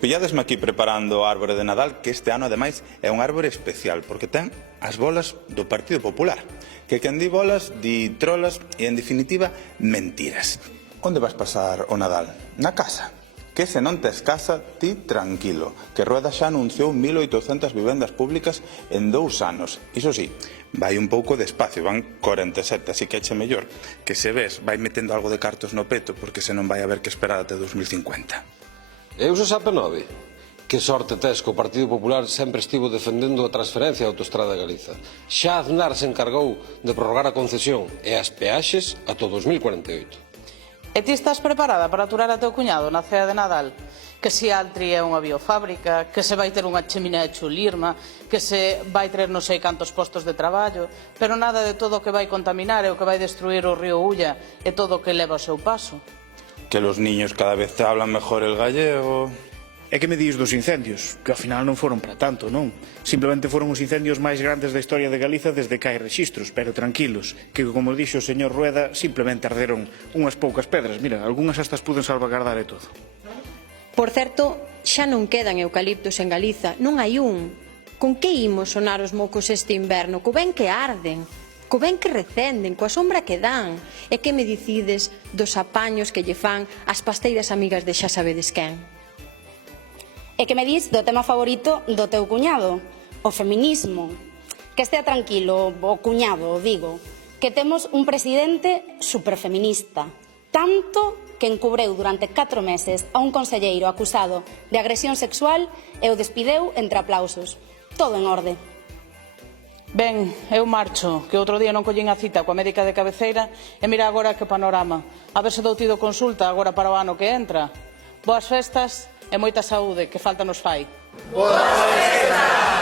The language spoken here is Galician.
pilladesme aquí preparando a árbore de Nadal, que este ano, ademais, é un árbore especial, porque ten as bolas do Partido Popular. Que quen di bolas, di trolas e, en definitiva, mentiras. Onde vas pasar o Nadal? Na casa. Que se non tes casa, ti tranquilo, que Rueda xa anunciou 1.800 vivendas públicas en 2 anos. Iso sí, vai un pouco despacio, van 47, así que eche mellor que se ves vai metendo algo de cartos no peto, porque senón vai haber que esperar até 2050. Eu sou Sape 9. Que sorte tes que o Partido Popular sempre estivo defendendo a transferencia da Autostrada de Galiza. Xa Aznar se encargou de prorrogar a concesión e as peaxes ata 2048. E ti estás preparada para aturar a teu cuñado na cea de Nadal? Que se Altri é unha biofábrica, que se vai ter unha cheminea chulirma, que se vai ter non sei cantos postos de traballo, pero nada de todo o que vai contaminar e o que vai destruir o río Ulla e todo o que leva ao seu paso. Que los niños cada vez te hablan mejor el gallego. E que me dis dos incendios? Que ao final non foron para tanto, non? Simplemente foron os incendios máis grandes da historia de Galiza desde que hai rexistros, pero tranquilos, que como dixo o señor Rueda, simplemente arderon unhas poucas pedras. Mira, algunhas hasta puden salvagardar e todo. Por certo, xa non quedan eucaliptos en Galiza, non hai un. Con que imos sonar os mocos este inverno? Co ben que arden, co ben que recenden, coa sombra que dan. E que me dicides dos apaños que lle fan as pasteiras amigas de xa sabedes quen? E que me dis do tema favorito do teu cuñado, o feminismo. Que estea tranquilo, o cuñado, digo, que temos un presidente superfeminista, tanto que encubreu durante 4 meses a un conselleiro acusado de agresión sexual e o despideu entre aplausos. Todo en orde. Ben, eu marcho, que outro día non collín a cita coa médica de cabeceira e mira agora que panorama. A ver se dou tido consulta agora para o ano que entra. Boas festas e moita saúde, que falta nos fai. Boas festas!